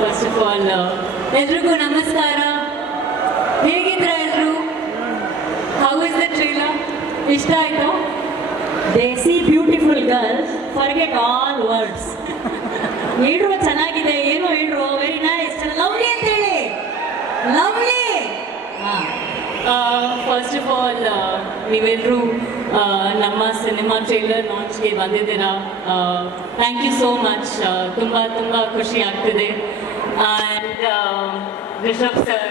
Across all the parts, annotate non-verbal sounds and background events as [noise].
First of all ಎಲ್ರಿಗೂ ನಮಸ್ಕಾರ. ಹೇಗಿದ್ರ ಎಲ್ರು? ಹೌ ಇಸ್ ದ ಟ್ರೇಲರ್ ಇಷ್ಟ ಆಯ್ತು? They see beautiful girl forget all words ಹೇಳುವ ಚೆನ್ನಾಗಿದೆ ಏನು ಹೇಳ್ರು ವೆರಿ ನೈಸ್ ಲವ್ಲಿ ಅಂತ ಹೇಳಿ. ಲವ್ಲಿ. ಫಸ್ಟ್ ಆಫ್ ಆಲ್ ನೀವೆಲ್ಲರೂ ನಮ್ಮ ಸಿನಿಮಾ ಟ್ರೇಲರ್ ಲಾಂಚ್ಗೆ ಬಂದಿದ್ದೀರಾ? ಥ್ಯಾಂಕ್ ಯು ಸೋ ಮಚ್ ತುಂಬ ತುಂಬ ಖುಷಿ ಆಗ್ತಿದೆ. And Rishab sir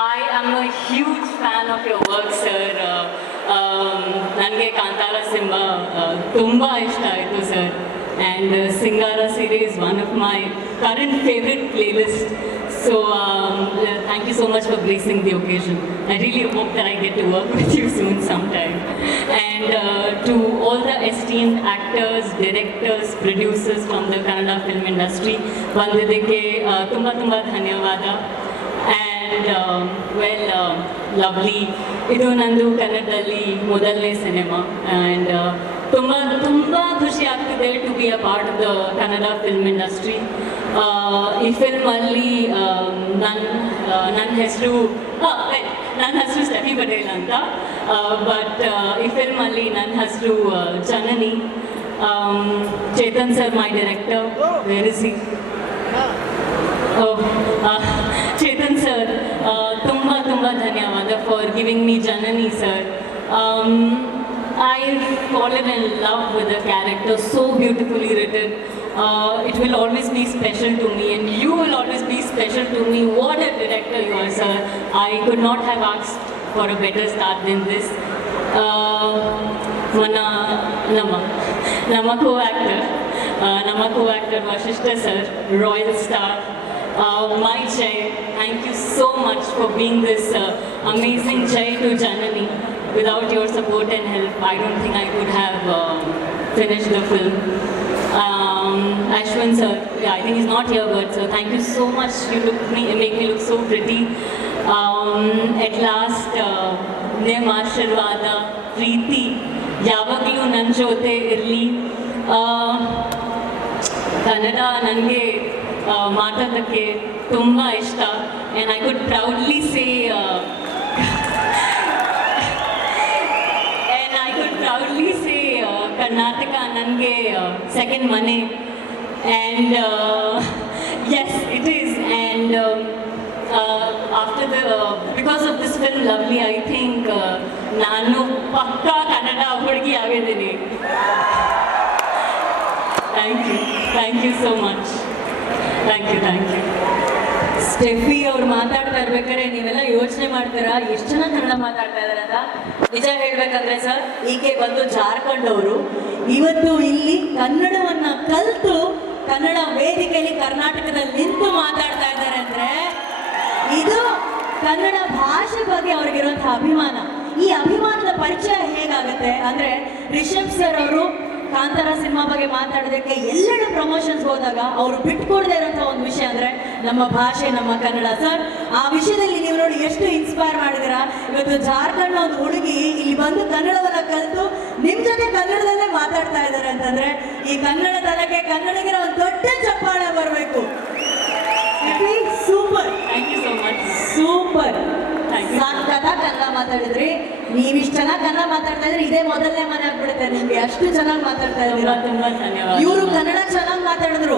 I am a huge fan of your work sir ನನಗೆ ಕಾಂತಾರ ಸಿನಿಮಾ ತುಂಬ ಇಷ್ಟ ಆಯಿತು sir and Singara Siriye one of my current favourite playlist So um, uh, thank you so much for gracing the occasion. I really hope that I get to work with [laughs] you soon Esteemed actors, directors, producers from the Kannada film industry, ಬಂದಿದ್ದಕ್ಕೆ uh, ತುಂಬ ತುಂಬ ಧನ್ಯವಾದ and well lovely ಇದು ನಂದು ಕನ್ನಡದಲ್ಲಿ ಮೊದಲನೇ cinema and ತುಂಬ ತುಂಬ ಖುಷಿ ಆಗ್ತಿದೆ to be a part of the Kannada film industry ಈ ಫಿಲ್ಮಲ್ಲಿ ನನ್ನ ನನ್ನ ಹೆಸರು ನನ್ನ ಹೆಸರು ಸ್ಟೆಫಿ ಪಟೇಲ್ ಅಂತ ಬಟ್ ಈ ಫಿಲ್ಮಲ್ಲಿ ನನ್ನ ಹೆಸರು Janani Um, Chetan sir my director where is he Chetan sir ತುಂಬ ತುಂಬ ಧನ್ಯವಾದ for giving me Janani sir I fallen in love with the character so beautifully written uh, it will always be special to me and you will always be special to me what a director you are sir I could not have asked for a better start than this. Um, uh, Nama, Nama co-actor, uh, Nama co-actor Vashishta sir, royal star, uh, my Jai, thank you so much for being this uh, amazing Jai to Janani. Without your support and help, I don't think I could have um, finished the film. Um, Ashwin sir, yeah, I think he's not here, but so thank you so much. You look me, make me look so pretty. Um, at last, Nemashirvada, uh, Preeti, Yavaglu Nanjote Irli, uh, Kannada Nange, uh, Matadake, Tumba Ishta, and I could proudly say, uh, [laughs] and I could proudly say, uh, Karnataka Nange, uh, second money. ಮನೆ and yes it is and after the because of this film lovely I think ನಾನು ಪಕ್ಕ ಕನ್ನಡ ಹುಡುಗಿ ಆಗಿದ್ದೀನಿ. Thank you thank you so much thank you thank you Steffi ಅವ್ರು ಮಾತಾಡ್ತಾ ಇರ್ಬೇಕಾದ್ರೆ ನೀವೆಲ್ಲ ಯೋಚನೆ ಮಾಡ್ತೀರಾ? ಎಷ್ಟು ಜನ ಕನ್ನಡ ಮಾತಾಡ್ತಾ ಇದಾರೆ ಅಂತ? ನಿಜ ಹೇಳ್ಬೇಕಂದ್ರೆ ಸರ್, ಈಕೆ ಬಂದು ಜಾರ್ಖಂಡ್ ಅವರು. ಇವತ್ತು ಇಲ್ಲಿ ಕನ್ನಡವನ್ನು ಕಲ್ತು ಕನ್ನಡ ವೇದಿಕೆಯಲ್ಲಿ ಕರ್ನಾಟಕದಲ್ಲಿ ನಿಂತು ಮಾತಾಡ್ತಾ ಇದ್ದಾರೆ ಅಂದ್ರೆ ಇದು ಕನ್ನಡ ಭಾಷೆ ಬಗ್ಗೆ ಅವ್ರಿಗಿರುವಂತಹ ಅಭಿಮಾನ. ಈ ಅಭಿಮಾನದ ಪರಿಚಯ ಹೇಗಾಗುತ್ತೆ ಅಂದ್ರೆ ರಿಷಬ್ ಸರ್ ಅವರು ಕಾಂತಾರ ಸಿನಿಮಾ ಬಗ್ಗೆ ಮಾತಾಡೋದಕ್ಕೆ ಎಲ್ಲೆಡೆ ಪ್ರಮೋಷನ್ಸ್ ಹೋದಾಗ ಅವರು ಬಿಟ್ಕೊಡದೇ ಇರೋಂಥ ಒಂದು ವಿಷಯ ಅಂದ್ರೆ ನಮ್ಮ ಭಾಷೆ, ನಮ್ಮ ಕನ್ನಡ. ಸರ್, ಆ ವಿಷಯದಲ್ಲಿ ನೀವು ನೋಡಿ ಎಷ್ಟು ಇನ್ಸ್ಪೈರ್ ಮಾಡಿದಿರಾ ಇವತ್ತು ಜಾರ್ಖಂಡ್ ಒಂದು ಹುಡುಗಿ ಇಲ್ಲಿ ಬಂದು ಕನ್ನಡವನ್ನ ಕಲಿತು ನಿಮ್ ಜೊತೆ ಕನ್ನಡದಲ್ಲೇ ಮಾತಾಡ್ತಾ ಇದ್ದಾರೆ ಅಂತಂದ್ರೆ ಈ ಕನ್ನಡ ತನಕ್ಕೆ ಕನ್ನಡಿಗರ ಒಂದು ದೊಡ್ಡ ಚಪ್ಪಾಳೆ ಬರಬೇಕು. Super thank you so much super. ಸಾಕತ್ತ Kannada ಮಾತಾಡಿದ್ರಿ. ನೀವಿಷ್ಟು ಚೆನ್ನಾಗಿ ಕನ್ನಡ ಮಾತಾಡ್ತಾ ಇದ್ರೆ ಇದೇ ಮೊದಲನೇ ಮನೆ ಆಗ್ಬಿಡುತ್ತೆ ನಿಮ್ಗೆ. ಅಷ್ಟು ಚೆನ್ನಾಗಿ ಮಾತಾಡ್ತಾ ಇದ್ರು ಇದ್ದೀರಾ. ತುಂಬ ಧನ್ಯವಾದ ಇವರು ಕನ್ನಡ ಚೆನ್ನಾಗಿ ಮಾತಾಡಿದ್ರು.